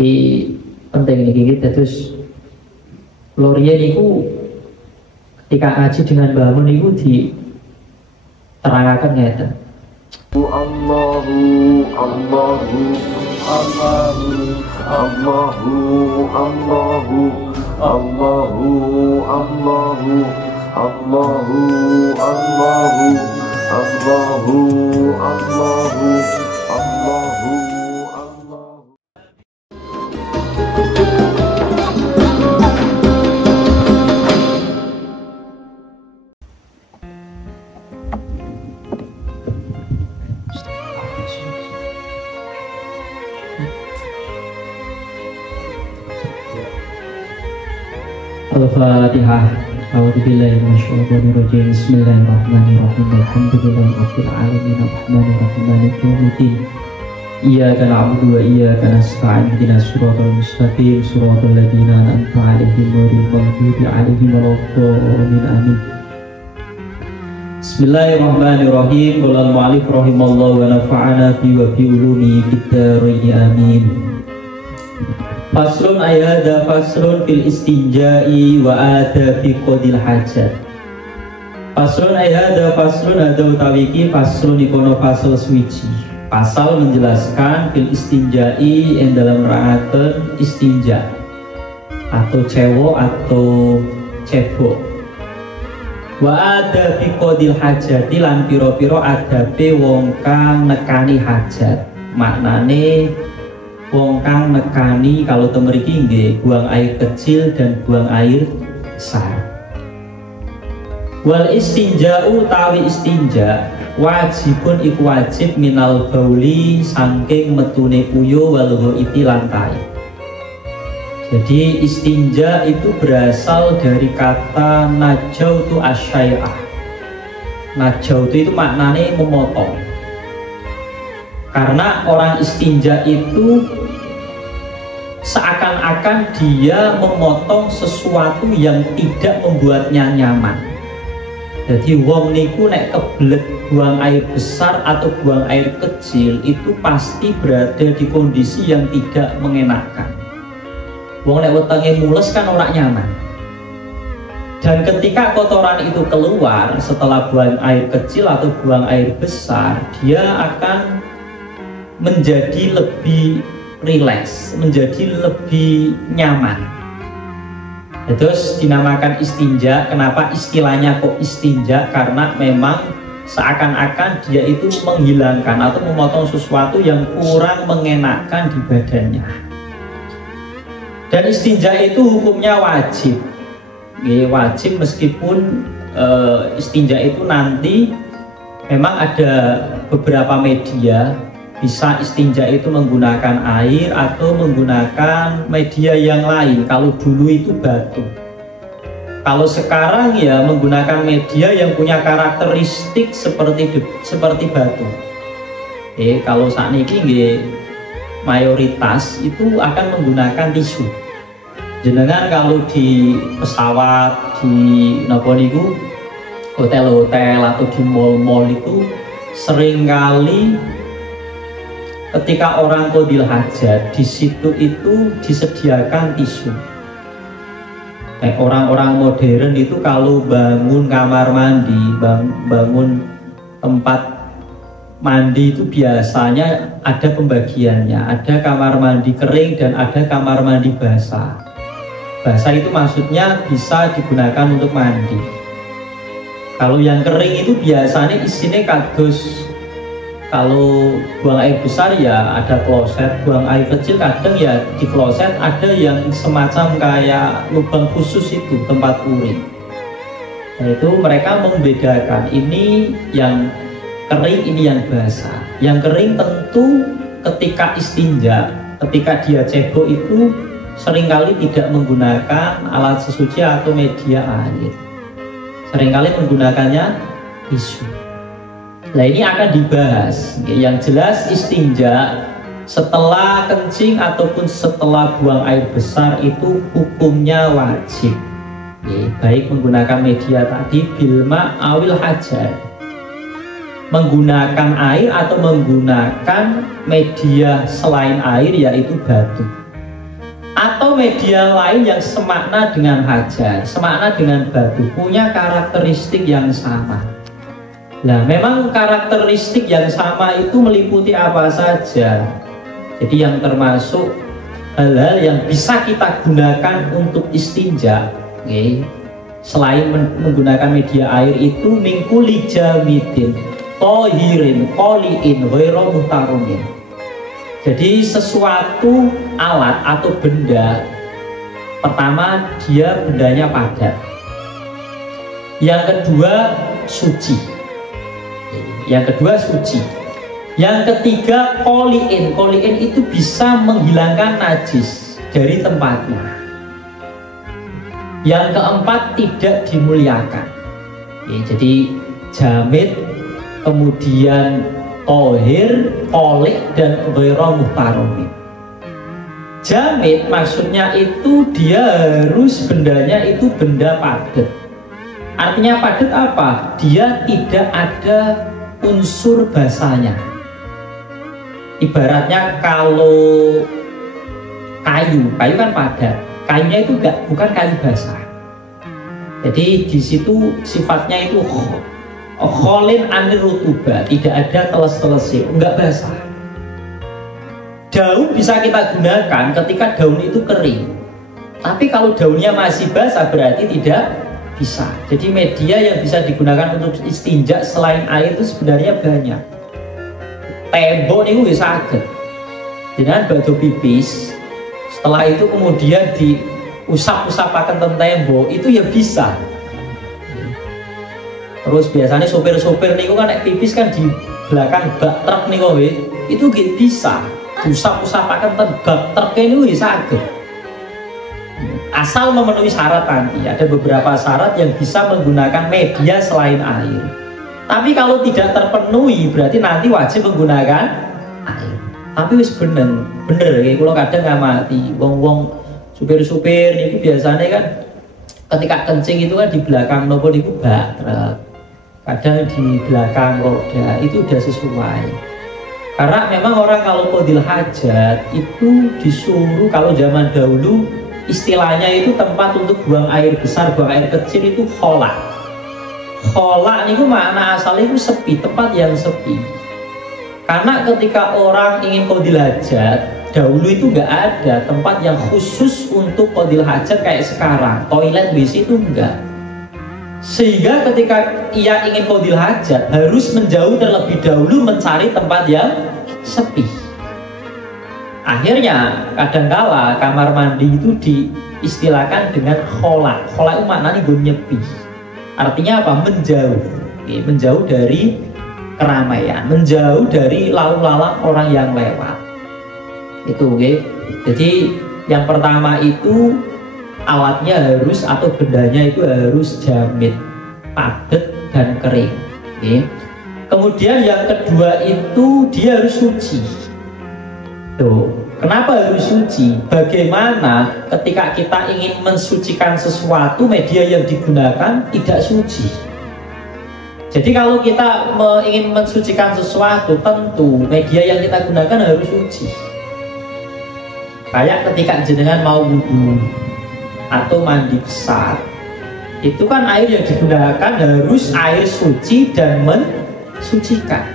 Di penting nih kita terus Gloria niku ketika ngaji dengan bangun niku di terangkan ngeten. Allahu Allahu Allahu Allahu Allahu Allahu Allahu Allahu Allahu Allahu Allahu Allahu Al-Fatihah. A'udzubillahi minasyaitonir rajim. Bismillahirrahmanirrahim. Alhamdulillahirabbil alamin arrahmanirrahim maliki yaumiddin. Iyyaka na'budu wa iyyaka nasta'in. Ihdinas siratal mustaqim, siratal ladzina an'amta 'alaihim ghairil maghdubi 'alaihim waladdallin. Amin. Bismillahirrahmanirrahim. Qala al-mu'allif rahimallahu wa nafa'ana fi wa fi ulumi fid dharain. Amin. Faslun ayada faslun fil istinja'i wa adabi qadil hajat. Faslun ayada faslun ada utawiki faslun ikono fasal suci. Pasal menjelaskan fil istinja'i yang dalam rangkaun istinja atau cewo atau cebok. Wa adabi qadil hajati lan piro-piro adabe wong kang nekani hajat. Maknane wong kang nekani kalau temeriki nggih buang air kecil dan buang air besar. Wal istinja'u tawi istinja wajibun iku wajib minal bauli saking metune uyo wal ghaiti lantai. Jadi istinja itu berasal dari kata najautu asyai'ah. Najautu itu maknanya memotong. Karena orang istinja itu seakan-akan dia memotong sesuatu yang tidak membuatnya nyaman. Jadi wong niku nek kebelet buang air besar atau buang air kecil itu pasti berada di kondisi yang tidak mengenakan. Wong nek wetenge mules kan ora nyaman. Dan ketika kotoran itu keluar setelah buang air kecil atau buang air besar, dia akan menjadi lebih rileks, menjadi lebih nyaman. Terus dinamakan istinja. Kenapa istilahnya kok istinja? Karena memang seakan-akan dia itu menghilangkan atau memotong sesuatu yang kurang mengenakan di badannya. Dan istinja itu hukumnya wajib. Wajib meskipun istinja itu nanti memang ada beberapa media. Bisa istinja itu menggunakan air atau menggunakan media yang lain. Kalau dulu itu batu. Kalau sekarang ya menggunakan media yang punya karakteristik seperti batu. Kalau saat ini mayoritas itu akan menggunakan tisu. Jenengan kalau di pesawat, di hotel-hotel atau di mall-mall itu seringkali ketika orang qadil hajat di situ itu disediakan tisu. Orang-orang modern itu kalau bangun kamar mandi, bangun tempat mandi itu biasanya ada pembagiannya. Ada kamar mandi kering dan ada kamar mandi basah. Basah itu maksudnya bisa digunakan untuk mandi. Kalau yang kering itu biasanya isinya kados. Kalau buang air besar ya ada kloset, buang air kecil kadang ya di kloset ada yang semacam kayak lubang khusus itu tempat urin. Nah, itu mereka membedakan ini yang kering, ini yang basah. Yang kering tentu ketika istinja, ketika dia cebok itu seringkali tidak menggunakan alat sesuci atau media air. Seringkali menggunakannya tisu. Nah ini akan dibahas. Yang jelas istinja setelah kencing ataupun setelah buang air besar itu hukumnya wajib. Baik menggunakan media tadi bilma awil hajar, menggunakan air atau menggunakan media selain air yaitu batu. atau media lain yang semakna dengan hajar, semakna dengan batu, punya karakteristik yang sama. Nah, memang karakteristik yang sama itu meliputi apa saja. Jadi yang termasuk hal-hal yang bisa kita gunakan untuk istinja, okay. Selain menggunakan media air itu mingkuli jamidin, tohirin, koliin, ghairu muhtarumin. Jadi sesuatu alat atau benda, pertama dia bendanya padat, yang kedua suci, yang ketiga koliin. Koliin itu bisa menghilangkan najis dari tempatnya. Yang keempat tidak dimuliakan. Jadi jamid, kemudian tohir, kolik, dan ghairu muhtarumin. Jamid maksudnya itu dia harus bendanya itu benda padat. Artinya padat apa? Dia tidak ada unsur basahnya. Ibaratnya kalau kayu kan padat, kayunya itu bukan kayu basah. Jadi di situ sifatnya itu kholin anir rutuba, tidak ada teles-telesnya, enggak basah. Daun bisa kita gunakan ketika daun itu kering, tapi kalau daunnya masih basah berarti tidak bisa. Jadi media yang bisa digunakan untuk istinja selain air itu sebenarnya banyak. Tembok itu bisa agak dengan batu pipis, setelah itu kemudian diusap-usapakan tembok itu ya bisa. Terus biasanya sopir-sopir niku kan naik pipis kan di belakang bak truk niku itu bisa diusap-usapakan bak truk ini bisa agak. Asal memenuhi syarat nanti, ada beberapa syarat yang bisa menggunakan media selain air. Tapi kalau tidak terpenuhi berarti nanti wajib menggunakan air. Tapi wis bener ya, kalau kadang ngamati wong-wong supir-supir niku biasanya kan ketika kencing itu kan di belakang nopo niku bak truk, kadang di belakang roda, itu udah sesuai. Karena memang orang kalau qadil hajat itu disuruh, kalau zaman dahulu istilahnya itu tempat untuk buang air besar, buang air kecil itu kholak. Kholak itu makna asalnya itu sepi, tempat yang sepi. Karena ketika orang ingin qadil hajat, dahulu itu nggak ada tempat yang khusus untuk qadil hajat kayak sekarang. Toilet WC itu enggak. Sehingga ketika ia ingin qadil hajat harus menjauh terlebih dahulu mencari tempat yang sepi. Akhirnya kadangkala kamar mandi itu diistilahkan dengan kholak. Kholak itu maknanya gue nyepi. Artinya apa? Menjauh. Menjauh dari keramaian, menjauh dari lalu lalang orang yang lewat. Itu Jadi yang pertama itu alatnya harus atau bendanya itu harus jamid, padat dan kering. Kemudian yang kedua itu dia harus suci. Tuh, kenapa harus suci? Bagaimana ketika kita ingin mensucikan sesuatu, media yang digunakan tidak suci? Jadi kalau kita ingin mensucikan sesuatu, tentu media yang kita gunakan harus suci. Kayak ketika jenengan mau wudu atau mandi besar, itu kan air yang digunakan harus air suci dan mensucikan.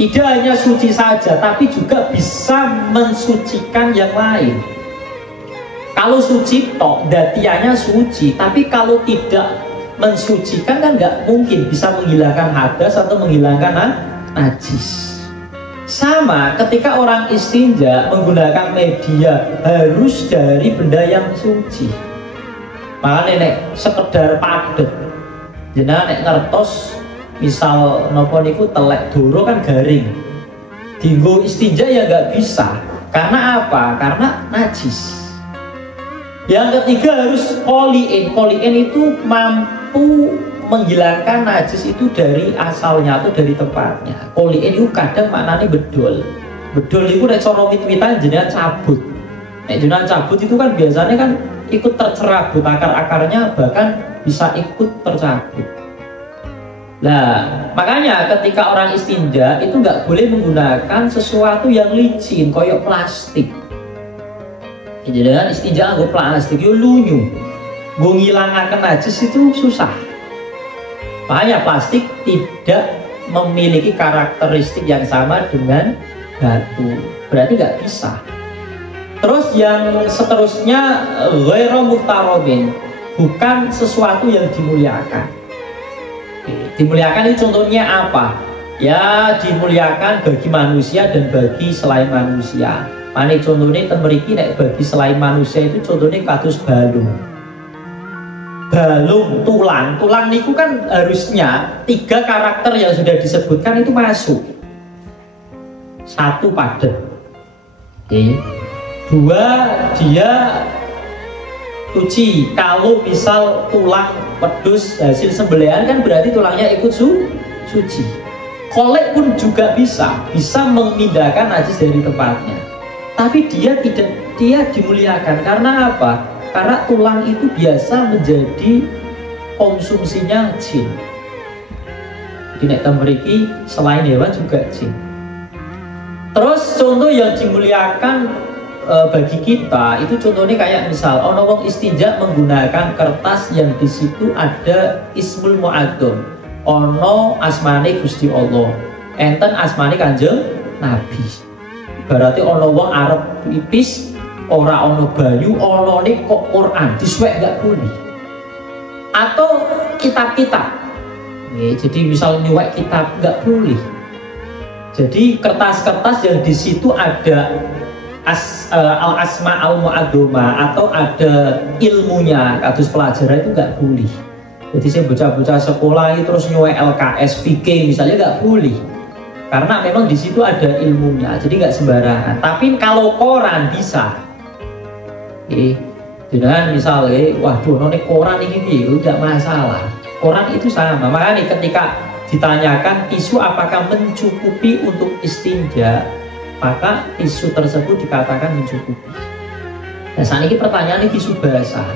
Tidak hanya suci saja, tapi juga bisa mensucikan yang lain. Kalau suci tok, datianya suci, tapi kalau tidak mensucikan kan nggak mungkin bisa menghilangkan hadas atau menghilangkan najis. Sama ketika orang istinja menggunakan media harus dari benda yang suci. Makanya nek sekedar padet, jenengan nek ngertos misal nopo niku telek doro kan garing, dinggo istinja ya nggak bisa. Karena apa? Karena najis. Yang ketiga harus koliin. Koliin itu mampu menghilangkan najis itu dari asalnya atau dari tempatnya. Koliin itu kadang maknanya bedol. Bedol itu nek cara wit-witan jenengan cabut. Nek jenengan cabut itu kan biasanya kan ikut tercerabut, akar-akarnya bahkan bisa ikut tercabut. Nah, makanya ketika orang istinja itu nggak boleh menggunakan sesuatu yang licin, koyok plastik. Jenengan istinja nggo plastik yo lunyu. Nggo ngilangaken najis itu susah. Makanya plastik tidak memiliki karakteristik yang sama dengan batu. Berarti nggak bisa. Terus yang seterusnya ghairu muqtarabin, bukan sesuatu yang dimuliakan. Dimuliakan itu contohnya apa? Ya dimuliakan bagi manusia dan bagi selain manusia. Mane contohnya temeriki nek bagi selain manusia itu contohnya kados balung. Balung, tulang niku kan harusnya 3 karakter yang sudah disebutkan itu masuk. 1 padat. 2 dia suci. Kalau misal tulang pedus hasil sembelihan kan berarti tulangnya ikut suci. Kolek pun juga bisa memindahkan najis dari tempatnya. Tapi dia dimuliakan karena apa? Karena tulang itu biasa menjadi konsumsinya jin. Jadi nek mriki selain hewan juga jin. Terus contoh yang dimuliakan bagi kita itu contohnya kayak misal ono wong istinja menggunakan kertas yang di situ ada ismul mu'adzam. Ono asmane Gusti Allah. Enten asmane Kanjeng Nabi. Berarti ono wong arep pipis ora ono bayu, ono nih kok Quran disuwek gak boleh. Atau kitab-kitab. Jadi misal nyuwek kitab gak boleh. Jadi kertas-kertas yang di situ ada al-asma al-mu'adzama atau ada ilmunya, kados pelajaran itu gak boleh. Jadi saya bocah-bocah sekolah itu terus nyuwek LKS, VK misalnya gak boleh. Karena memang di situ ada ilmunya, jadi gak sembarangan. Tapi kalau koran bisa. Dengan misalnya, waduh, nonek koran ini tidak masalah. Koran itu sama. Makanya ketika ditanyakan tisu apakah mencukupi untuk istinja, maka tisu tersebut dikatakan mencukupi. Nah saat ini pertanyaan tisu basah.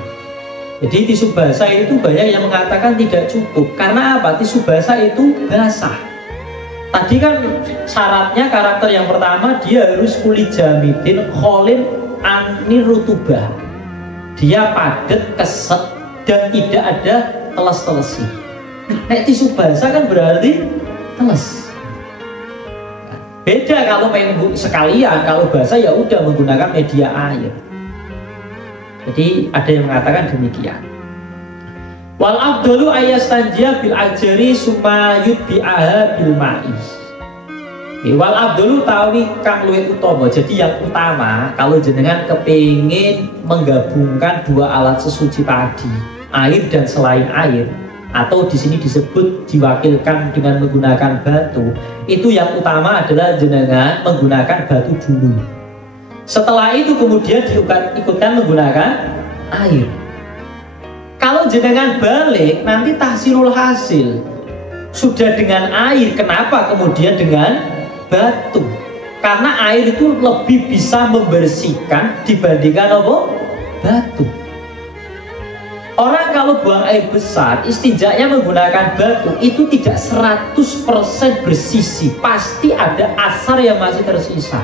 Jadi tisu basah itu banyak yang mengatakan tidak cukup. Karena apa? Tisu basah itu basah. Tadi kan syaratnya karakter yang pertama dia harus kulit jamidin kholin anirutubah. Dia padat, keset dan tidak ada teles-telesi. Nek tisu basah kan berarti teles. Beda kalau main sekalian, kalau basah ya udah menggunakan media air. Jadi ada yang mengatakan demikian. Wal afdalu ayastanjia bil ajri summa yudbi'aha bil ma'i. Wal abdulu tawi kang luwih utama. Jadi yang utama kalau jenengan kepingin menggabungkan 2 alat sesuci tadi, air dan selain air, atau di sini disebut diwakilkan dengan menggunakan batu, itu yang utama adalah jenengan menggunakan batu dulu. Setelah itu kemudian diikutkan menggunakan air. Kalau jenengan balik nanti tahsilul hasil sudah dengan air, kenapa kemudian dengan batu? Karena air itu lebih bisa membersihkan dibandingkan apa? Batu. Orang kalau buang air besar istinjanya menggunakan batu itu tidak 100% bersih, pasti ada asar yang masih tersisa.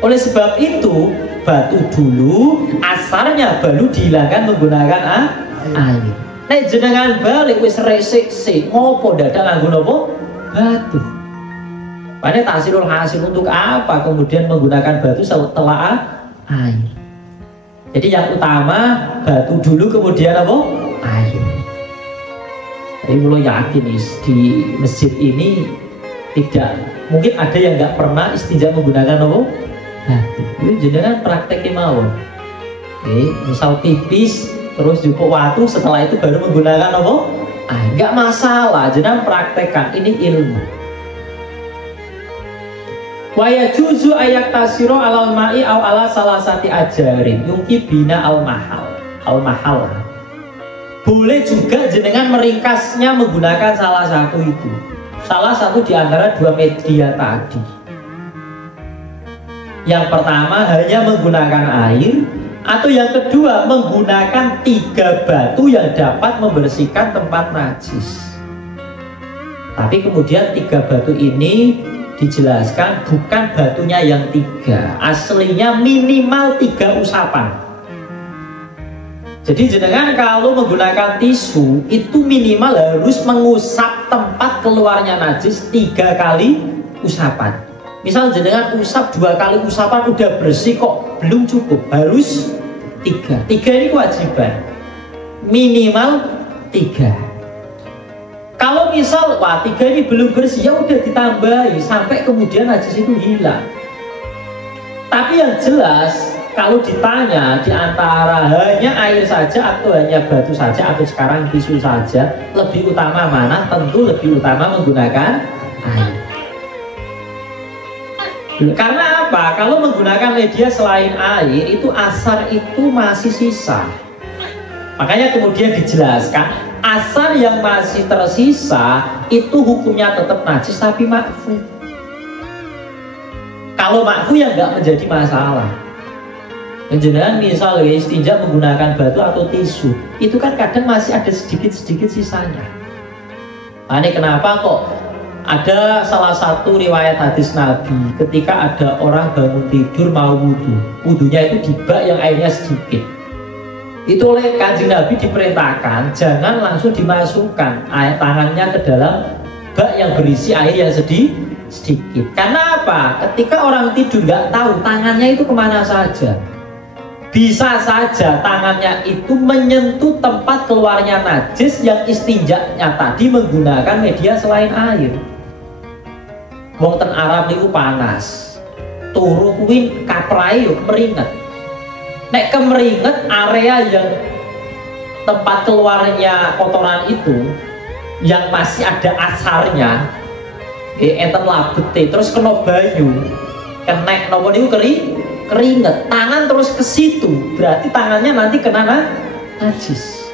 Oleh sebab itu batu dulu, asarnya baru dihilangkan menggunakan air. Nek jenengan balik wis resik sik ngopo dadak nganggo napa? Batu. Pada tahsilul hasil untuk apa kemudian menggunakan batu setelah air? Jadi yang utama batu dulu kemudian apa? Air. Jadi mulai yakin di masjid ini tidak mungkin ada yang nggak pernah istinja menggunakan apa? Batu. Itu jenengan prakteknya mawon. Misal tipis terus jupuk watu setelah itu baru menggunakan apa? Air. Nggak masalah, jenengan praktekkan, ini ilmu. Wa yajuzu ayak tasiro alal ma'i aw ala salasati ajarin yungki bina al mahal. Boleh juga jenengan meringkasnya menggunakan salah satu itu. Salah satu di antara 2 media tadi. Yang pertama hanya menggunakan air, atau yang kedua menggunakan 3 batu yang dapat membersihkan tempat najis. Tapi kemudian 3 batu ini dijelaskan bukan batunya yang 3, aslinya minimal 3 usapan. Jadi jenengan kalau menggunakan tisu itu minimal harus mengusap tempat keluarnya najis 3 kali usapan. Misal jenengan usap 2 kali usapan udah bersih kok belum cukup, harus 3. 3 ini kewajiban, minimal 3. Kalau misal, wah 3 ini belum bersih, ya udah ditambahi sampai kemudian najis itu hilang. Tapi yang jelas, kalau ditanya di antara hanya air saja atau hanya batu saja atau sekarang tisu saja, lebih utama mana? Tentu lebih utama menggunakan air. Karena apa? Kalau menggunakan media selain air, itu asar itu masih sisa. Makanya kemudian dijelaskan, asar yang masih tersisa itu hukumnya tetap najis tapi makfu. Kalau makfu ya nggak menjadi masalah. Jenengan misal istinja menggunakan batu atau tisu, itu kan kadang masih ada sedikit-sedikit sisanya. Nah, ini kenapa kok ada salah satu riwayat hadis Nabi ketika ada orang bangun tidur mau wudhu, wudhunya itu di bak yang airnya sedikit. Itu oleh Kanjeng Nabi diperintahkan jangan langsung dimasukkan air tangannya ke dalam bak yang berisi air yang sedikit. Karena apa? Ketika orang tidur nggak tahu tangannya itu kemana saja. Bisa saja tangannya itu menyentuh tempat keluarnya najis yang istinjaknya tadi menggunakan media selain air. Wong ten Arab niku panas, turu kuwi kaprai yo meringet. Nek kemeringet area yang tempat keluarnya kotoran itu yang masih ada asarnya, enten labete terus kena banyu, kena nopo niku keringet, tangan terus ke situ, berarti tangannya nanti kena najis.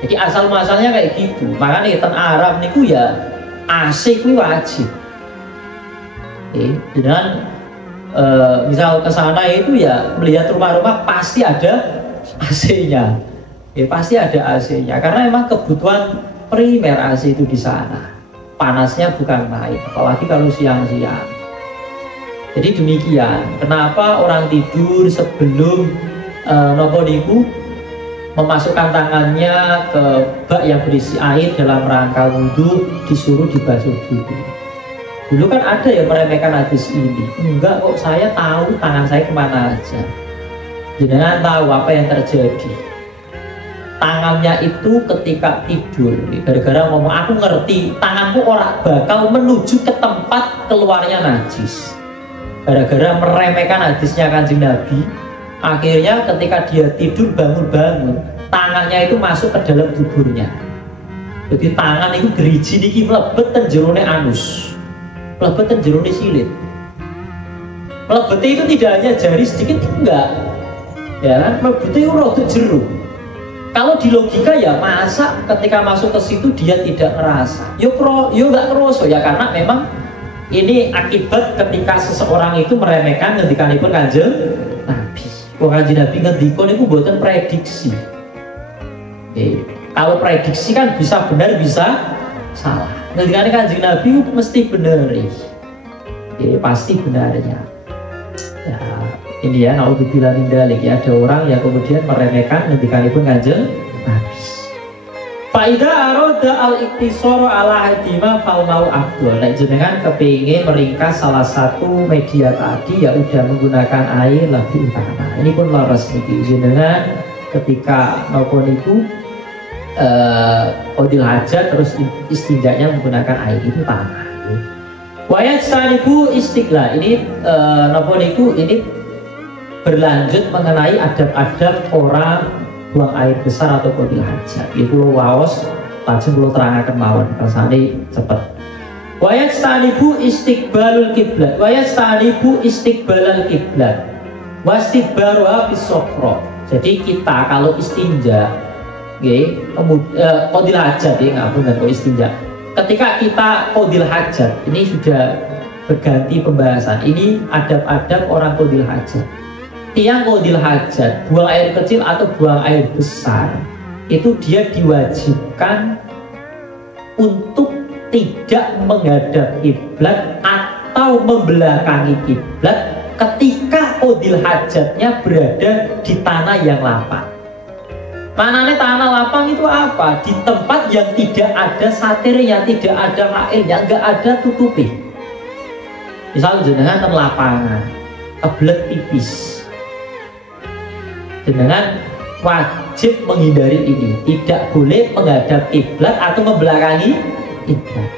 Jadi asal muasalnya kayak gitu. Makanya enten Arab niku ya AC kuwi wajib. Dengan misal ke sana itu ya melihat rumah-rumah pasti ada AC-nya. Pasti ada AC-nya karena memang kebutuhan primer AC itu di sana. Panasnya bukan main, apalagi kalau siang-siang. Jadi demikian, kenapa orang tidur sebelum nopo niku memasukkan tangannya ke bak yang berisi air dalam rangka wudhu disuruh dibasuh dulu. Dulu kan ada yang meremehkan hadis ini. Enggak kok, saya tahu tangan saya kemana aja. Jangan tahu apa yang terjadi. Tangannya itu ketika tidur, gara-gara ngomong aku ngerti, tanganku orang bakal menuju ke tempat keluarnya najis. Gara-gara meremehkan hadisnya Kanjeng Nabi, akhirnya ketika dia tidur bangun-bangun, tangannya itu masuk ke dalam tuburnya. Jadi tangan itu geriji niki mlebet ten jerone anus. Mlebet ten jerone silit. Mlebetnya itu tidak hanya jari sedikit, enggak. Ya kan, mlebetnya itu rada jero. Kalau di logika ya masa ketika masuk ke situ dia tidak ngerasa. Yo enggak ngerasa ya karena memang ini akibat ketika seseorang itu meremehkan ngendikanipun Kanjeng Nabi. Kok Kanjeng Nabi ngendika niku mboten prediksi. Kalau prediksi kan bisa benar bisa salah. Ngendikane Kanjeng Nabi mesti benar. Pasti benarnya. Ya, ini ya naudzubillah min dzalik ya, ada orang yang kemudian meremehkan ngendikanipun Kanjeng Nabi. Faida aroda al-iktisoro ala hadima fal mau abdul. Nek jenengan kepingin meringkas salah satu media tadi ya udah menggunakan air lebih utama. Ini pun leres niki jenengan ketika nopo niku qadil hajat terus istinjanya menggunakan air itu utama. Wayat sanibu istiqlal. Ini nopo niku ini berlanjut mengenai adab-adab orang buang air besar atau qadil hajat. Itu waos lajeng kula terangaken mawon rasane cepet. Wayat sanibu istiqbalul kiblat. Wayat sanibu istiqbalal kiblat. Wastidbaruha fis sofro. Jadi kita kalau istinja qadil hajat ngapunten kok istinja. Ketika kita qadil hajat, ini sudah berganti pembahasan. Ini adab-adab orang qadil hajat. Yang qadil hajat, buang air kecil atau buang air besar, itu dia diwajibkan untuk tidak menghadap kiblat atau membelakangi kiblat ketika qadil hajatnya berada di tanah yang lapang. Manane tanah lapang itu apa? Di tempat yang tidak ada satirnya, tidak ada airnya, nggak ada tutupi. Misal jenengan ten lapangan, kebelet pipis, jenengan wajib menghindari ini, tidak boleh menghadap kiblat atau membelakangi kiblat.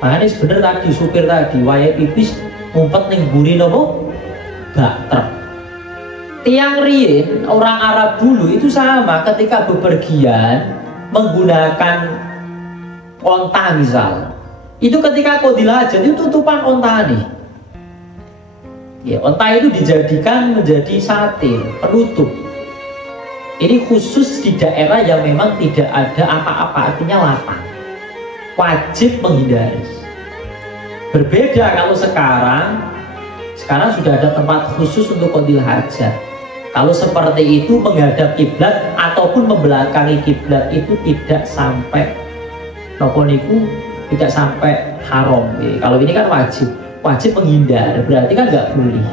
Makanya sebener tadi supir tadi waya pipis ngumpet ning mburi nopo bak truk. Tiang riyin orang Arab dulu itu sama ketika bepergian menggunakan onta misal. Itu ketika qadil hajat itu tutupan onta nih. Ya, onta itu dijadikan menjadi satir, penutup. Ini khusus di daerah yang memang tidak ada apa-apa, artinya lapang. Wajib menghindari. Berbeda kalau sekarang sudah ada tempat khusus untuk qadil hajat. Kalau seperti itu menghadap kiblat ataupun membelakangi kiblat itu tidak sampai nopo niku, tidak sampai haram. Kalau ini kan wajib menghindar, berarti kan nggak boleh.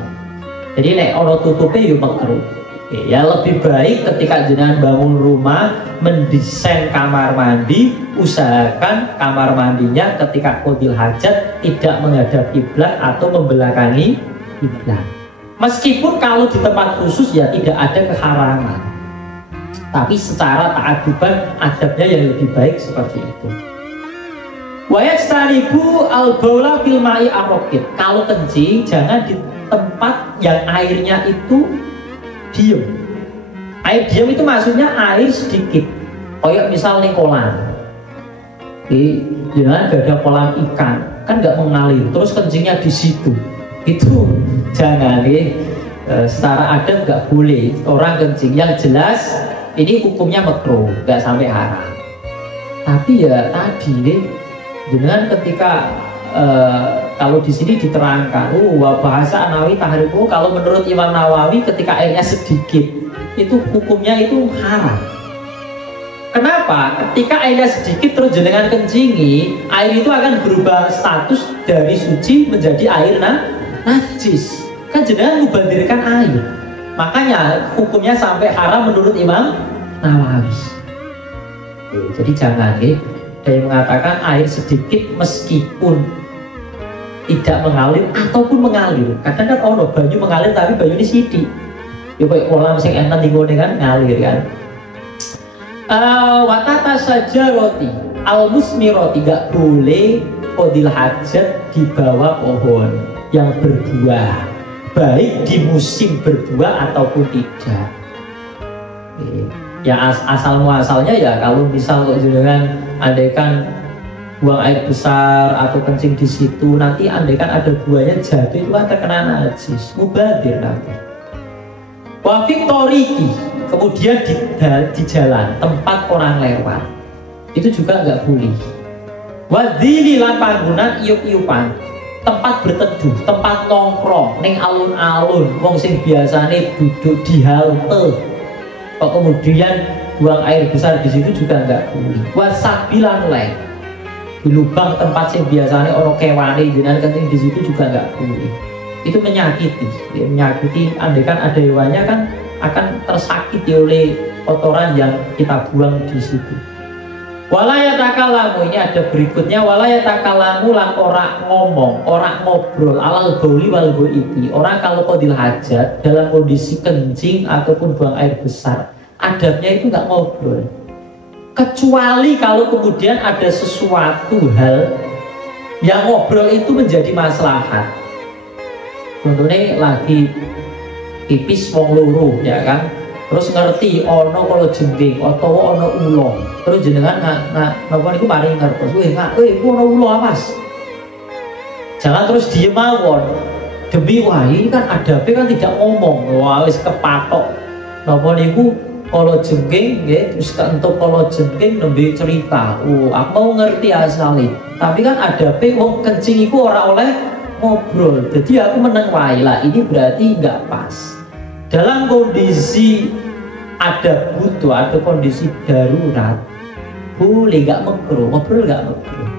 Jadi nek ono tutupe yo makruh. Ya lebih baik ketika jenengan bangun rumah mendesain kamar mandi, usahakan kamar mandinya ketika qadil hajat tidak menghadap kiblat atau membelakangi kiblat. Meskipun kalau di tempat khusus ya tidak ada keharangan, tapi secara ta'aduban adabnya yang lebih baik seperti itu. Wa yastanibu al-baula fil ma'i ar-raqid. Kalau kencing jangan di tempat yang airnya itu diem. Air diem itu maksudnya air sedikit. Kayak misal nih kolam. Jangan gak ada kolam ikan, kan nggak mengalir. Terus kencingnya di situ. Itu jangan secara adat nggak boleh orang kencing. Yang jelas ini hukumnya makruh, nggak sampai haram. Tapi ya tadi jangan ketika kalau di sini diterangkan, bahasa Nawawi tahrimu, kalau menurut Imam Nawawi ketika airnya sedikit itu hukumnya itu haram. Kenapa? Ketika airnya sedikit terus jenengan kencingi, air itu akan berubah status dari suci menjadi air najis. Kan jenengan mubadirkan air. Makanya hukumnya sampai haram menurut Imam Nawawi. Jadi jangan ada yang mengatakan air sedikit meskipun tidak mengalir ataupun mengalir. Kadang kan banyu mengalir tapi banyu ini sidik. Ya kayak kolam sing enten digone kan ngalir kan. Watata saja roti al-musmiroti, gak boleh qadil hajat di bawah pohon yang berbuah, baik di musim berbuah ataupun tidak. Ya asal muasalnya ya kalau misal kok jenengan andaikan buang air besar atau kencing di situ, nanti andaikan ada buahnya jatuh itu kan terkena najis, mubadir nanti. Wafik toriki, kemudian di jalan tempat orang lewat itu juga nggak boleh. Wadili lan panggonan iup-iupan, tempat berteduh, tempat nongkrong ning alun-alun, wong sing biasane duduk di halte kok kemudian buang air besar di situ juga nggak boleh. Wasabilan lek di lubang tempat sing biasane orang kewane jenengan kencing di situ juga nggak boleh. Itu menyakiti, andaikan ada hewannya kan akan tersakiti oleh kotoran yang kita buang di situ. Walayatakallamu, ini ada berikutnya, walayatakallamu lan ora ngomong, ora ngobrol alal bauli wal goiti. Orang kalau qadil hajat dalam kondisi kencing ataupun buang air besar, adabnya itu nggak ngobrol. Kecuali kalau kemudian ada sesuatu hal yang ngobrol itu menjadi maslahat. Contohnya lagi pipis wong loro ya kan, terus ngerti ono kalau jengking atau ono ulo, terus jenengan napa niku mari ngertos, iku ono ulo awas. Jangan terus diem mawon. Demi wah ini kan adabe kan tidak ngomong, wah wis kepatok. Napa niku kalau jengking nggih, terus entuk kalau jengking nembe cerita. Aku mau ngerti asale. Tapi kan adabe wong kencing iku ora oleh ngobrol. Jadi aku meneng wae lah, ini berarti nggak pas. Dalam kondisi ada butuh atau kondisi darurat boleh nggak makruh, ngobrol nggak makruh.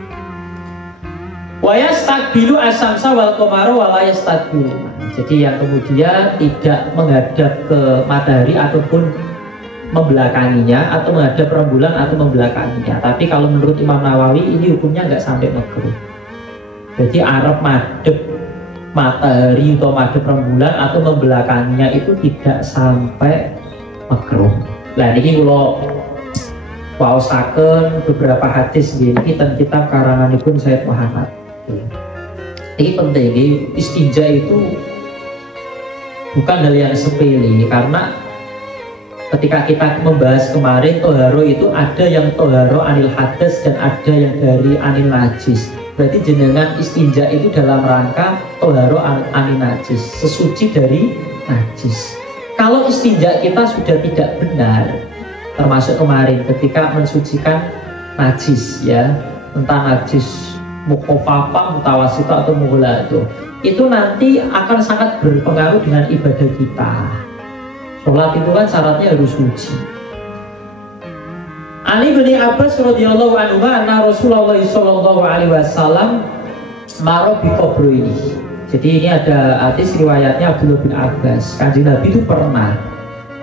Wa yastaqbilu asyamsa wal qamara wa la yastaqbilu. Jadi yang kemudian tidak menghadap ke matahari ataupun membelakanginya, atau menghadap rembulan atau membelakanginya. Tapi kalau menurut Imam Nawawi ini hukumnya nggak sampai makruh. Jadi arep madhep matahari atau madhep rembulan atau membelakanginya itu tidak sampai makruh. Nah ini kalau waosaken beberapa hadis ini tentang kitab karanganipun Sayyid Muhammad. Ini penting, istinja itu bukan hal yang sepele, karena ketika kita membahas kemarin toharo itu ada yang toharo anil hadas dan ada yang dari anil najis. Berarti jenengan istinja itu dalam rangka toharo anil najis, sesuci dari najis. Kalau istinja kita sudah tidak benar, termasuk kemarin ketika mensucikan najis ya, entah najis mukhofafa, mutawasita atau mughlado, itu nanti akan sangat berpengaruh dengan ibadah kita. Sholat itu kan syaratnya harus suci. Ali bin Abbas radhiyallahu anhu anna Rasulullah sallallahu alaihi wasallam maro bi ini. Jadi ini ada hadis riwayatnya Abdullah bin Abbas. Kanjeng Nabi itu pernah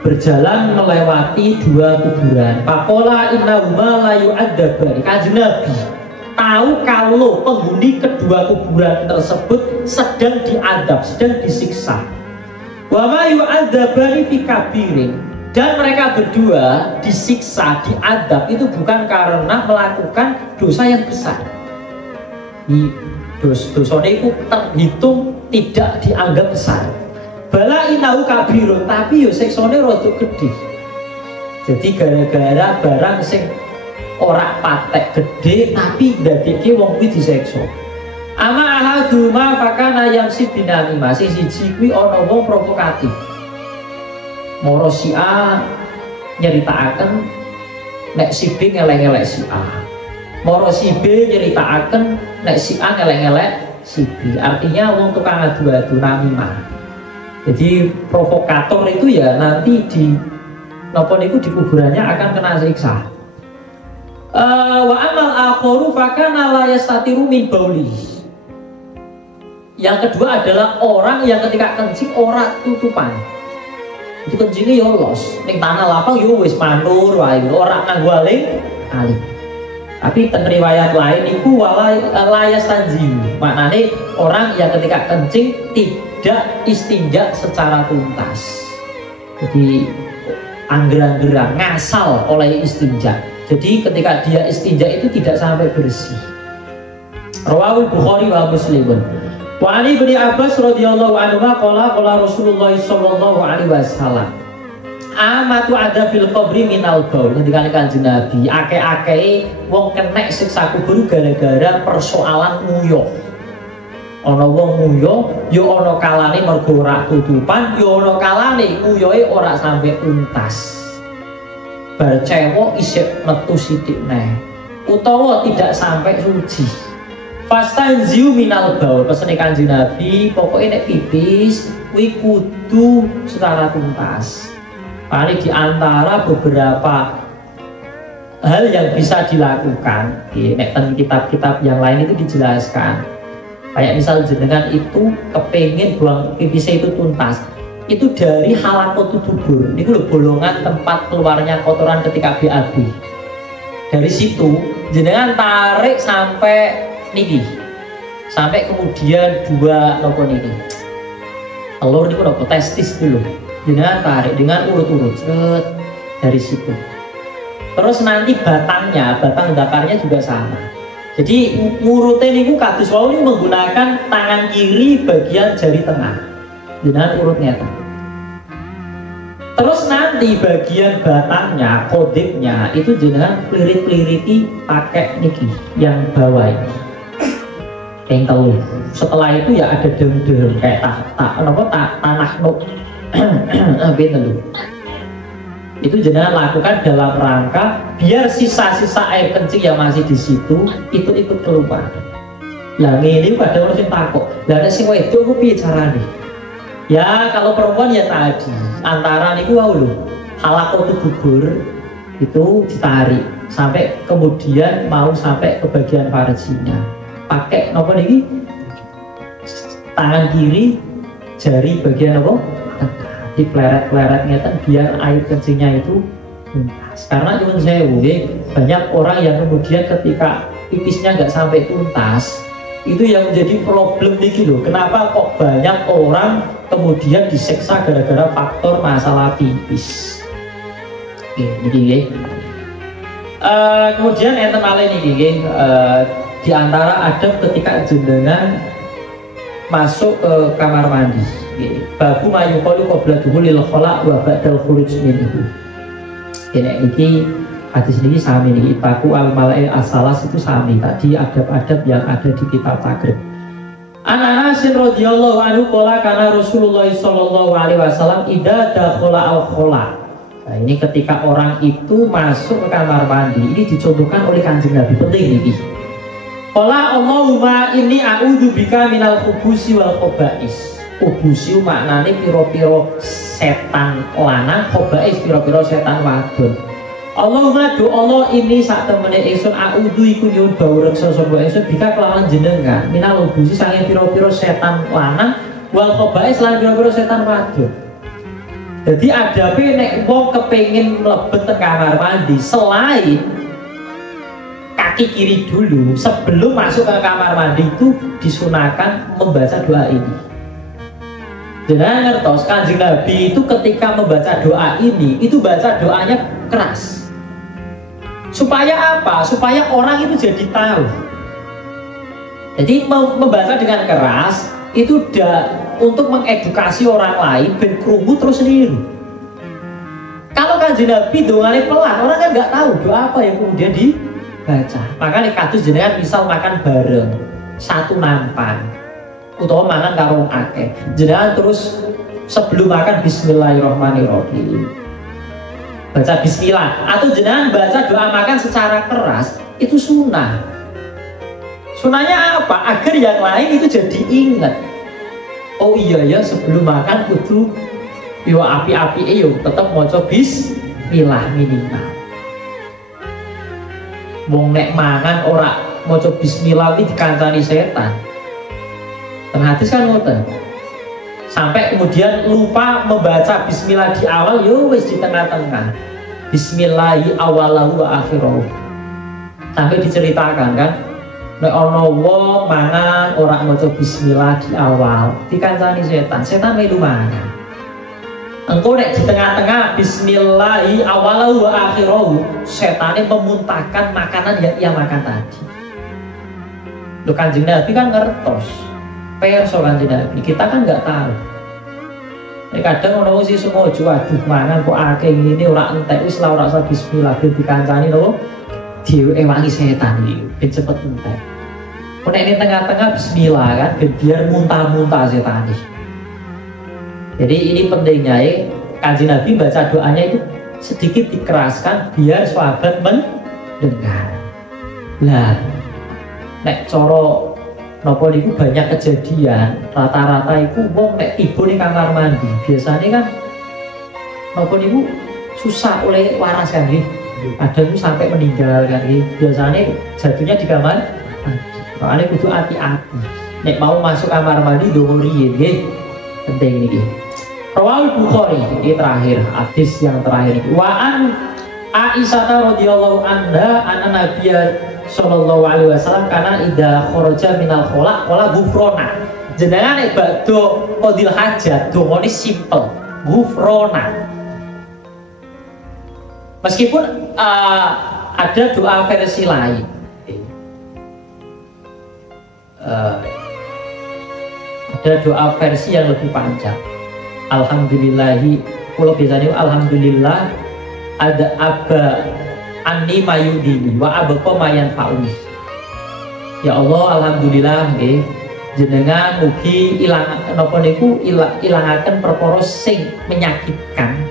berjalan melewati dua kuburan. Faqala innahuma la yu'adzabani. Kanjeng Nabi tahu kalau penghuni kedua kuburan tersebut sedang diadab, sedang disiksa. Wa ma yu'adzabani fi kabirin, dan mereka berdua disiksa, diadab itu bukan karena melakukan dosa yang besar. Dosanya itu terhitung tidak dianggap besar. Bala inahu kabirun, tapi yo siksane rada gede. Jadi gara-gara barang sing ora patek gede tapi ndadekke wong kuwi disiksa. Ama ahaduma fakana yamsi binami, masih siji kuwi ana wong provokatif. Moro si A nyritakaken nek si B ngelek-ngelek si A. Moro si B nyritakaken nek si A ngelek-ngelek si B. Artinya wong tukang adu-adu namimah. Jadi provokator itu ya nanti di napa niku di kuburannya akan kena siksa. Wa amal akharu fakana la yastatiru min bauli. Yang kedua adalah orang yang ketika kencing ora tutupan. Itu kencingnya ya los, ning tanah lapang yo wis mandur wae, ora nganggo aling. Tapi teng riwayat lain iku layas tanjim. Maknane orang yang ketika kencing tidak istinja secara tuntas. Jadi angger-anggeran ngasal oleh istinja. Jadi ketika dia istinja itu tidak sampai bersih. Rawahul Bukhari wa Muslim. Wa Ali bin Abbas radhiyallahu anhu qala Rasulullah sallallahu alaihi wasallam amatu adabil qabri minal baul. Ngendikane Kanjeng Nabi, akeh-akeh wong kenek siksa kubur gara-gara persoalan nguyoh. Ana wong nguyoh, ya ana kalane mergo ora tutupan, ya ana kalane nguyohe ora sampai tuntas. Bar cewek isih metu sithik neh, utawa tidak sampai suci. Fastanziu minal baul, pesene Kanjeng Nabi, pokoknya nek pipis kuwi kudu secara tuntas. Paling di antara beberapa hal yang bisa dilakukan, nek ten kitab-kitab yang lain itu dijelaskan. Kayak misal jenengan itu kepengen buang pipisnya itu tuntas, itu dari halakotu dubur, ini lho bolongan tempat keluarnya kotoran ketika BAB. Dari situ jenengan tarik sampai niki, sampai kemudian dua nopo niki telur niku nopo testis dulu, jenengan tarik dengan urut-urut dari situ. Terus nanti batang dakarnya juga sama. Jadi ngurute niku kados wau niku menggunakan tangan kiri bagian jari tengah, jenengan urutnya. Terus nanti bagian batangnya, kodiknya itu jenengan pelirit-peliriti pakai niki yang bawah ini. Yang tahu. Setelah itu ya ada daun-daun kayak tanah nuk betul. Itu jenengan lakukan dalam rangka biar sisa-sisa air kencing yang masih di situ itu ikut keluar. Lah ini pada orang sing takut. Lah nek sing wedok ku piye carane? Ya kalau perempuan ya tadi antara niku wau lho, halakotu dubur itu ditarik sampai kemudian mau sampai ke bagian farjinya. pakai nopo niki tangan kiri, jari bagian apa? Di pleret-pleret ngeten biar air kencingnya itu tuntas. Karena nyuwun sewu, banyak orang yang kemudian ketika pipisnya nggak sampai tuntas, itu yang menjadi problem niki loh. Kenapa kok banyak orang kemudian diseksa gara-gara faktor masalah pipis? Niki kemudian enten malih niki di antara adab ketika jenengan masuk ke kamar mandi. Babu mayu qalu qabla dukhulil khala wa ba'dal khuruj minhu. Ini hadis ini sami nih, ibaku al mala'i as-salas itu sami tadi adab-adab yang ada di kitab takrib. An Anas radhiyallahu anhu qala kana Rasulullah sallallahu alaihi wasallam idza dakhala al-khala. Nah, ini ketika orang itu masuk ke kamar mandi, ini dicontohkan oleh Kanjeng Nabi, penting ini. Qala Allahumma inni a'udzubika minal khubusi wal khaba'is. Khubusi maknane piro-piro setan lanang, khaba'is piro-piro setan wadon. Allahumma do Allah ini sak temene ingsun a'udzu iku nyuwun bawureng sapa ingsun bika kelawan jenengan minal khubusi sange piro-piro setan lanang wal khaba'is lan piro-piro setan wadon. Jadi adape nek wong kepengin mlebet teng kamar mandi selain kaki kiri dulu sebelum masuk ke kamar mandi itu disunahkan membaca doa ini. Jangan ngertos Kanjeng Nabi itu ketika membaca doa ini itu baca doanya keras. Supaya apa? Supaya orang itu jadi tahu. Jadi membaca dengan keras itu untuk mengedukasi orang lain ben krungu terus niru. Kalau Kanjeng Nabi dongane pelan, orang kan nggak tahu doa apa yang kemudian dibaca. Makanya kados jenengan misal makan bareng satu nampan utawa mangan karo akeh, jenengan terus sebelum makan bismillahirrahmanirrahim baca bismillah, atau jenengan baca doa makan secara keras, itu sunnah. Sunnahnya apa? Agar yang lain itu jadi ingat, oh iya ya sebelum makan kudu yo api-api yo tetap maca bismillah minimal. Wong nek mangan ora maca bismillah iki dikancani setan. Tengah hadis kan ngoten. Sampai kemudian lupa membaca bismillah di awal, yo wis di tengah-tengah. Bismillahi awalahu wa akhirahu. Sampai diceritakan kan, nek ana wong mangan ora maca bismillah di awal, dikancani setan. Setan melu mangan. Engko nek di tengah-tengah bismillahi awalahu wa akhirahu, setane memuntahkan makanan yang ia makan tadi. Lho Kanjeng Nabi kan ngertos. Perso Kanjeng Nabi, kita kan nggak tahu. Kadang ono sih semua aduh mangan kok akeh ngene ora entek wis ora usah bismillah ben dikancani lho diewangi setan iki ben cepet entek. Kok nek ini tengah-tengah bismillah kan ben biar muntah-muntah setan iki. Jadi ini pentingnya Kanjeng Nabi baca doanya itu sedikit dikeraskan biar sahabat mendengar. Lah nek coro nopo niku banyak kejadian, rata-rata itu wong nek tiba ning kamar mandi biasanya kan nopo niku susah oleh waras kan nggih. Ada itu sampai meninggal kan nggih. Biasanya jatuhnya di kamar mandi. Makanya kudu hati-hati. Nek mau masuk kamar mandi ndonga riyin nggih. Penting niki. Rawal Bukhari ini terakhir hadis yang terakhir ini. Wa an Aisyah radhiyallahu anha anna Nabiya sallallahu alaihi wasallam karena idza kharaja minal khala ghufrona. Jenengan nek badhe qadil hajat dongane simple, ghufrona. Meskipun ada doa versi lain. Ada doa versi yang lebih panjang. Alhamdulillahi, kalau biasanya alhamdulillah ada aba anni mayudini wa abqa mayan fauni. Ya Allah, alhamdulillah nggih jenengan mugi ilang napa niku ilangaken perkara sing menyakitkan,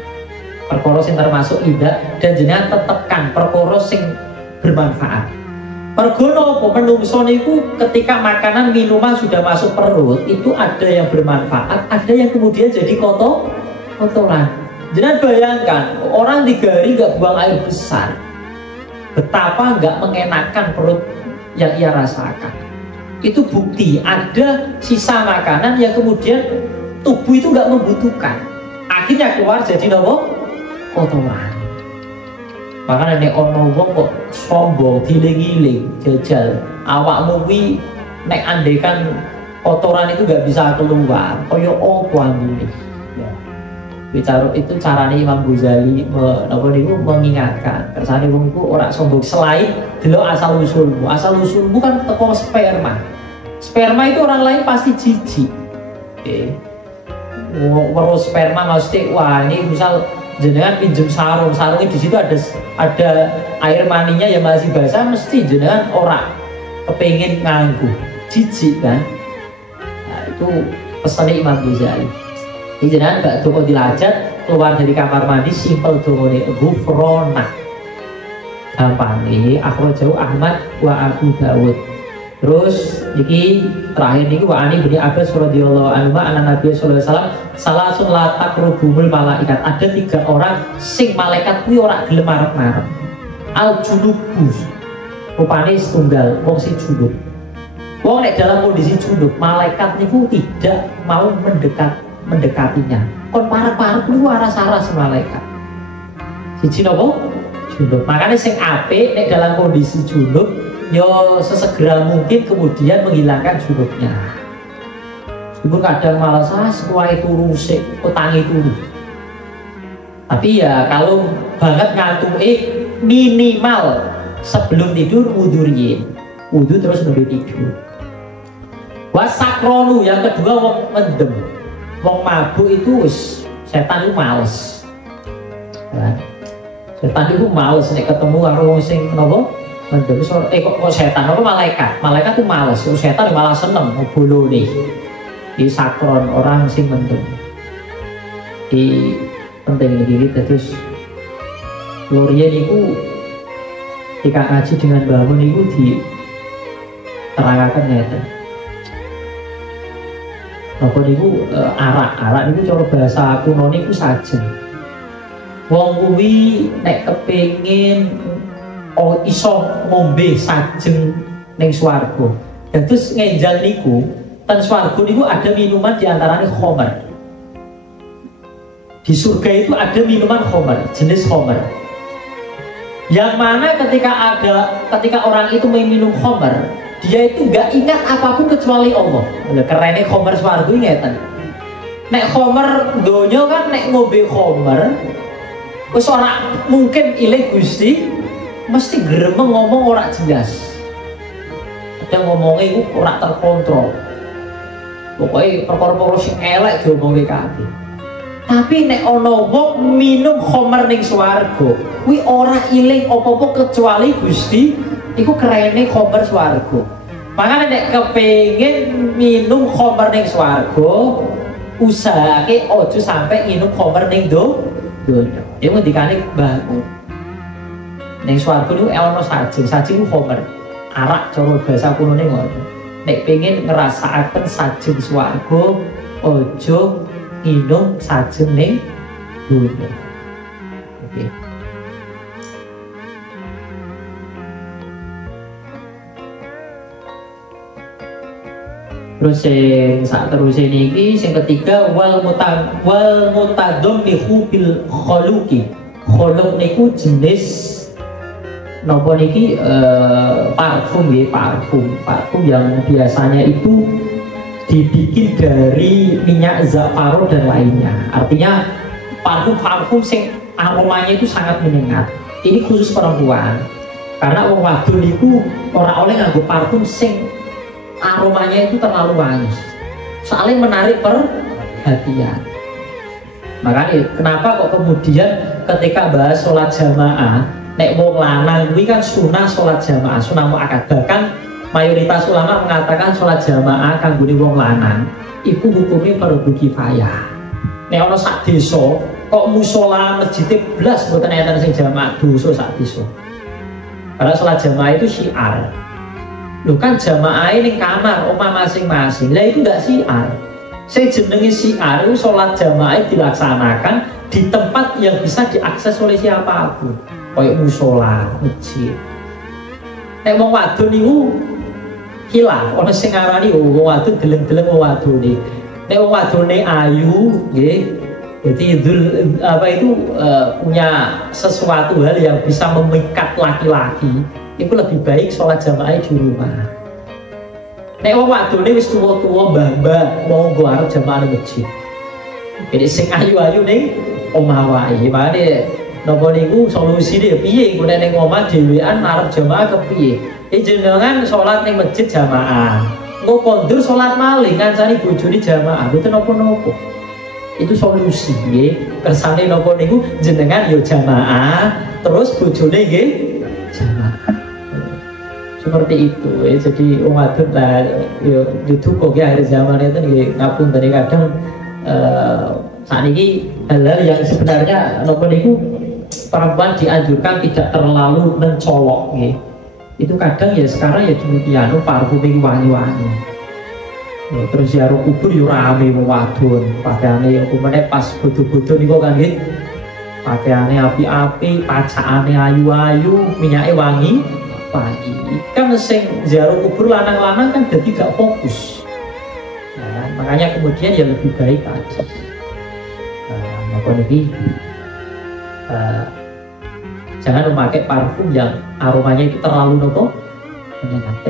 perkara sing termasuk ida, dan jenengan tetepkan perkara sing bermanfaat. Mergo napa menungso niku ketika makanan minuman sudah masuk perut itu ada yang bermanfaat, ada yang kemudian jadi kotoran. Jangan bayangkan orang 3 hari nggak buang air besar, betapa nggak mengenakan perut yang ia rasakan. Itu bukti ada sisa makanan yang kemudian tubuh itu nggak membutuhkan. Akhirnya keluar jadi nopo kotoran. Makanya nek ono wong kok sombong, diling-iling, jajal, awakmu kuwi nek andekan kotoran itu nggak bisa keluar, kaya opo ambune. Ya. Bicara itu caranya Imam Ghazali mengingatkan, kersane wong iku ora sombong selain delok asal usulmu. Asal usulmu kan teko sperma. Sperma itu orang lain pasti jijik. Oke. Terus sperma maksudnya wah ini misal jenengan pinjem sarungnya di situ ada air maninya yang masih basah, mesti jenengan ora kepengen nganggu, jijik kan. Nah, itu pesannya Imam Ghazali. Jadi jenengan gak toko dilajat keluar dari kamar mandi simpel dongone ghufrona. Gampang nih, akhrajahu Ahmad wa Abu Dawud. Terus iki terakhir niki wa ani bin Abbas radhiyallahu anhu anna Nabi sallallahu alaihi wasallam salasun la taqrubul malaikat. Ada 3 orang sing malaikat kuwi ora gelem marep-marep. Al junubus. Rupane setunggal wong sing junub. Wong nek dalam kondisi junub, malaikat niku tidak mau mendekatinya. Kon parep-parep kuwi waras-waras malaikat. Siji napa? Junub. Makanya sing apik nek dalam kondisi junub yo sesegera mungkin kemudian menghilangkan junubnya. Ibu kadang malas sesuai turu sik, utangi turu. Tapi ya kalau banget ngantuk minimal sebelum tidur wudu riyin. Wudu terus menuju tidur. Wasakronu yang kedua wong mendem. Wong mabuk itu wis setan itu males. Nah, setan itu males nek ketemu karo wong sing napa? Mendem kok setan apa malaikat? Malaikat tuh males, setan malah seneng ngobolo nih. Di sakron orang sing mendem. Di penting ini terus Gloria niku ketika ngaji dengan bangun niku di terangkan ngeten. Napa niku arak niku cara bahasa kuno niku sajen. Wong kuwi nek kepengin iso ngombe sajeng ning swarga. Dan terus ngenjal niku ten swarga niku ada minuman diantaranya khamar. Di surga itu ada minuman khamar, jenis khamar. Yang mana ketika orang itu minum khamar, dia itu nggak ingat apapun kecuali Allah. Kerennya khamar swarga ngeten. Nek khamar donya kan nek ngombe khamar wis ora mungkin ilih Gusti mesti gremeng ngomong ora jelas. Kadang ngomongnya itu ora terkontrol. Pokoknya perkara-perkara sing elek diomongke kabeh. Tapi nek ana wong minum khamar ning swarga, kuwi ora iling apa-apa kecuali Gusti iku kerene khamar swarga. Makanya nek kepengin minum khamar ning swarga, usahake aja sampai minum khamar ning donya. Ya ngendikane bangun. Ning swarga niku ana sajeng ku khamar. Arak cara bahasa kunone ngono. Nek pengen ngrasakaken sajeng swarga, aja minum sajeng ning donya. Oke. Terus sing sak terus niki sing ketiga wal mutadammihu bil khuluqi. Khuluq niku jenis napa niki parfum ya, parfum yang biasanya itu dibikin dari minyak za'faron dan lainnya. Artinya parfum sing aromanya itu sangat menyengat. Ini khusus perempuan. Karena wong wadon niku ora oleh nganggo parfum sing aromanya itu terlalu wangi. Soalnya menarik perhatian. Makanya kenapa kok kemudian ketika bahas sholat jamaah, nek wong lanang kuwi kan sunah sholat jamaah, sunah muakkad. Bahkan mayoritas ulama mengatakan sholat jamaah kanggone wong lanang iku hukumnya fardhu kifayah. Nek ana sak desa kok musala masjid blas mboten enten sing jamaah dosa sak desa. Karena sholat jamaah itu syiar. Loh kan jamaah ini kamar omah masing-masing. Lah itu enggak syiar. Saya jenengi syiar itu sholat jamaah dilaksanakan di tempat yang bisa diakses oleh siapapun. Kayak musola, masjid. Nek wong wadon niku khilaf ana sing ngarani wong wadon deleng-deleng wong wadone. Nek wong wadone ayu nggih, jadi punya sesuatu hal yang bisa memikat laki-laki, itu lebih baik sholat jamaah di rumah. Nek wong wadone wis tuwa-tuwa mbah-mbah monggo arep jamaah di masjid. Jadi sing ayu-ayu ning omah wae. Makane napa niku solusine piye engko nek ning omah dhewean arep jamaah kepiye? Jenengan sholat ning masjid jamaah. Engko kondur sholat malih ngancani bojone jamaah, mboten napa-napa. Itu solusi nggih. Kersane napa niku jenengan yo jamaah, terus bojone nggih jamaah. Seperti itu ya. Jadi wong wadon lah yo duduh kok akhir zaman itu nggih ngapunten kadang sakniki hal-hal yang sebenarnya napa niku perempuan dianjurkan tidak terlalu mencolok nggih. Itu kadang ya sekarang ya demikian parfum wangi-wangi. Ya, terus ziarah kubur yo rame wong wadon, pakaiane yang kumene pas bodo-bodo niku kan nggih. Pakaiane api-api, pacakane ayu-ayu, minyake wangi. Kan sing ziarah kubur lanang-lanang kan jadi gak fokus. Nah, makanya kemudian ya lebih baik aja. Apa nih? Jangan memakai parfum yang aromanya itu terlalu nopo.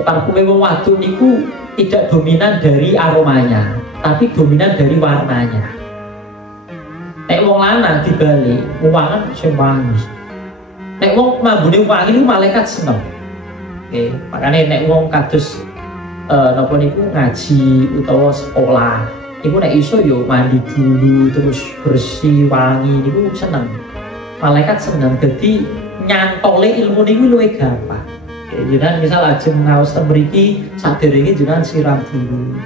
Parfum wong wadon niku tidak dominan dari aromanya, tapi dominan dari warnanya. Nek wong lanang dibalik, wangan sing wangi. Nek wong mambune wangi niku malaikat seneng. Oke, makanya nek wong kados napa niku ngaji utawa sekolah, niku nek iso yo mandi dulu terus bersih wangi niku seneng. Malaikat seneng, jadi nyantole ilmu niku luwih gampang. Jenengan misal ajeng ngaos ten mriki saderenge jenengan siram dulu.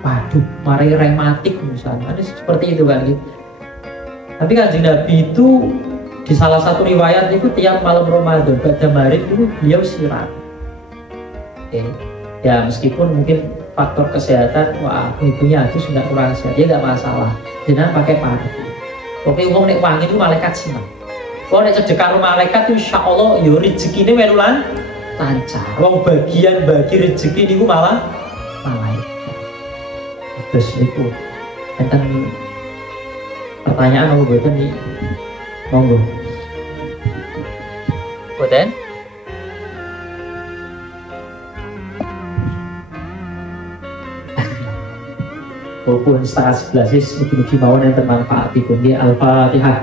Waduh, mari rematik misalnya. Ada seperti itu kan gitu. Tapi Kanjeng Nabi itu di salah satu riwayat itu tiap malam Ramadan pada maghrib itu beliau siram. Oke. Ya meskipun mungkin faktor kesehatan, wah ibunya itu sudah kurang sehat, dia nggak masalah. Jangan pakai parfum. Oke, wong nek wangi itu malaikat seneng. Wong nek cedek karo malaikat itu insyaallah yo rezekine melulan lancar. Wong bagian bagi rezeki niku malah malaikat. Terus niku enten pertanyaan mau boten nih. Monggo. Boten? Walaupun setengah 11 mugi-mugi mawon enten manfaatipun. Al-Fatihah.